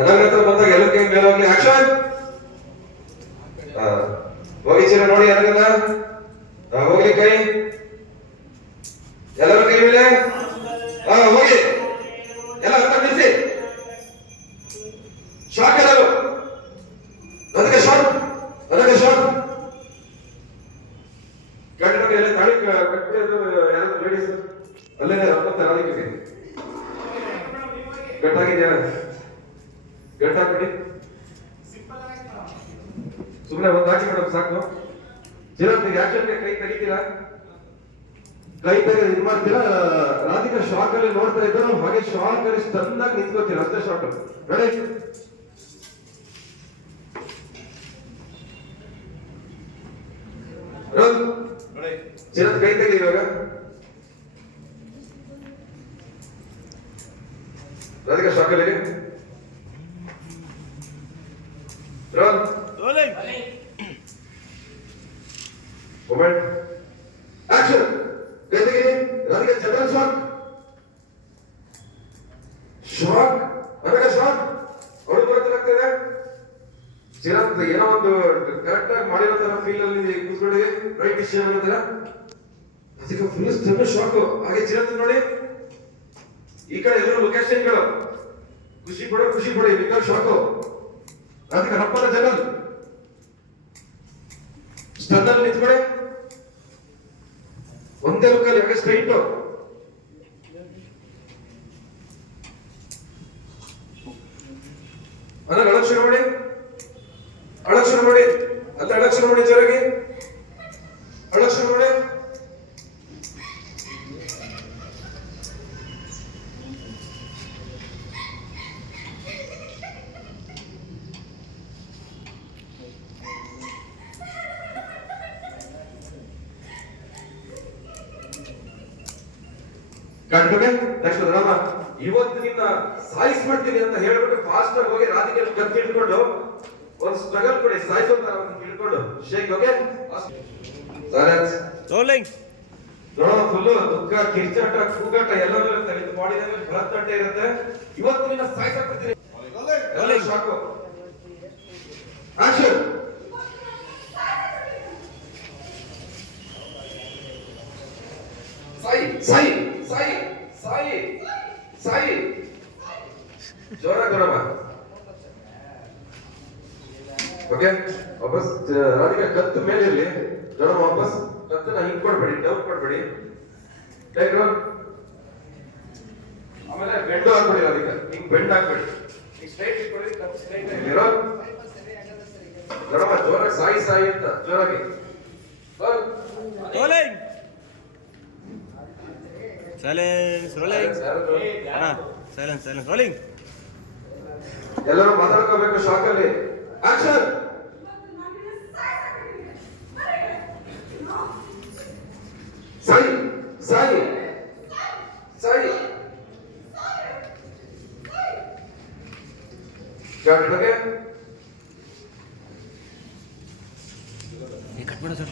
ಅನಂತರ ಬಂದಾಗ ಎಲ್ಲ ಕೈ ಮೇಲೆ ಹೋಗ್ಲಿ ಆಕ್ಷನ್ ಹೋಗಿ ಚೀರ ನೋಡಿ ಅನಗನ ಹೋಗ್ಲಿ ಕೈ ಎಲ್ಲರೂ ಕೈ ಮೇಲೆ ಹೋಗಿ ಎಲ್ಲ ನಿಲ್ಲಿಸಿ ಶಾಕ್ ಎಲ್ಲರೂ ಅದಕ್ಕೆ ಶಾಟ್ ಗಂಟೆ ಎಲ್ಲ ತಾಳಿ ಕಟ್ಟಿದ್ದು ಯಾರು ಲೇಡೀಸ್ ಅಲ್ಲೇನೆ ರಕ್ತ ಅದಕ್ಕೆ ಗಟ್ಟಾಗಿದೆಯಾ ಗಟ್ಟಾಗ್ಬಿಡಿ ಸುಮ್ಮನೆ ಒಂದು ಹಾಕಿ ಮೇಡಮ್ ಸಾಕು ಚಿರಂತಿಗೆ ಆಕ್ಷನ್ಗೆ ಕೈ ತೆಗಿತೀರಾ ಕೈ ತೆಗೆದು ಇದು ಮಾಡ್ತೀರಾ ರಾಧಿಕಾ ಶಾಕ್ ಅಲ್ಲಿ ನೋಡ್ತಾ ಇದ್ರು ಹಾಗೆ ಶಾಕ್ ಅಲ್ಲಿ ಸ್ಟನ್ ಆಗಿ ನಿಂತ್ಕೋತೀರಾ ಅಷ್ಟೇ ಶಾಕ್ ರೆಡಿ ಚಿರಂತ್ ಕೈ ತೆಗಿ ಇವಾಗ ರಾಧಿಕಾ ಶಾಕ್ ಅಲ್ಲಿ Rolling. Moment. Action. कहते कि राधिका जनरल शॉक. Shock. अनका shock. और बरते लगते हैं. चिರಂತ ಏನೋ ಒಂದು ಕರೆಕ್ಟ್ ಆಗಿ ಮಾಡಿರೋ ತರ ಫೀಲ್ ಅಲ್ಲಿ ಕೂತ್ಕೊಳ್ಳಿ ರೈಟ್ ಡಿಸಿಷನ್ ಅನ್ನೋದರ ಅದಕ್ಕೆ ಫುಲ್ ಸ್ಟನ್ ಶಾಕ್ ಹಾಗೆ ಚಿರಂತ ನೋಡಿ ಈ ಕಡೆ ಎಲ್ಲರೂ ಲೊಕೇಶನ್ ಗಳು ಖುಷಿ ಪಡೋ ಇದಕ್ಕೆ ಶಾಕ್ ಅದಕ್ಕೆ ರಪ್ಪನ ಜನರಲ್ ಸ್ಟನ್ ನಿಂತ್ಕೊಳ್ಳಿ ಒಂದೇ ಲುಕ್ಕಲ್ಲಿ ಹಾಗೆ ಸ್ಟ್ರೈಟ್ ಅಳಕ್ ಶುರು ಮಾಡಿ ಅಲ್ಲ ಅಳಕ್ ಶುರು ಮಾಡಿ ಜೋರಾಗಿ ಅಳಕ್ ಶುರು ಮಾಡಿ ಗಂಟೆ ನೆಕ್ಸ್ಟ್ ರಾಮ ಇವತ್ತು ನಿನ್ನ ಸಾಯಿಸ್ಬಿಡ್ತೀನಿ ಅಂತ ಹೇಳ್ಬಿಟ್ಟು ಫಾಸ್ಟ್ ಆಗಿ ಹೋಗಿ ರಾಧಿಕೆ ಕತ್ತಿ ಹಿಡ್ಕೊಂಡು ಒಂದು ಸ್ಟ್ರಗಲ್ ಕೊಡಿ ಸಾಯಿಸೋ ತರ ಹಿಡ್ಕೊಂಡು ಶೇಕ್ ಓಕೆ ಸೈಲೆನ್ಸ್ Rolling. ನೋಡೋ ಫುಲ್ ದುಃಖ ಕಿರ್ಚಾಟ ಕೂಗಾಟ ಎಲ್ಲವೂ ಇರುತ್ತೆ ಇದು ಬಾಡಿನಲ್ಲಿ ಭರತನಾಟ್ಯ ಇರುತ್ತೆ ಇವತ್ತು ನಿನ್ನ ಸಾಯಿಸ್ಬಿಡ್ತೀನಿ Rolling. ಸಾಕು ಆಕ್ಷನ್ ಸಾಯಿ ಜೋರ ಕೊಡಮ್ಮ ಓಕೆ ವಾಪಸ್ ರಾಧಿಕಾ ಕತ್ತು ಮೇಲೆ ಇರಲಿ ಜೋರ ವಾಪಸ್ ಕತ್ತನ್ನ ಹಿಂಗ್ ಕೊಡ್ಬೇಡಿ ಡೌನ್ ಕೊಡ್ಬೇಡಿ ಟೇಕ್ ರೋಲ್ ಆಮೇಲೆ ಬೆಂಡ್ ಹಾಕ್ಬೇಡಿ ರಾಧಿಕಾ ಹಿಂಗ್ ಬೆಂಡ್ ಹಾಕ್ಬೇಡಿ ಹಿಂಗ್ ಸ್ಟ್ರೈಟ್ ಇಟ್ಕೊಳ್ಳಿ ಕತ್ತು ಸ್ಟ್ರೈಟ್ ಇರಲಿ ರೋಲ್ ನೋಡಮ್ಮ ಜೋರಾಗಿ ಸಾಯಿ ಅಂತ ಜೋರಾಗಿ Rolling. Silence. Rolling. Silence. Rolling. ಎಲ್ಲರೂ ಮಾತಾಡ್ಕೋಬೇಕು ಶಾಕ್ ಅಲ್ಲಿ ಆಕ್ಷನ್ ಸಾಯಿ ಗಂಟೆಗೆ ಕಟ್ ಮಾಡೋ ಸರ್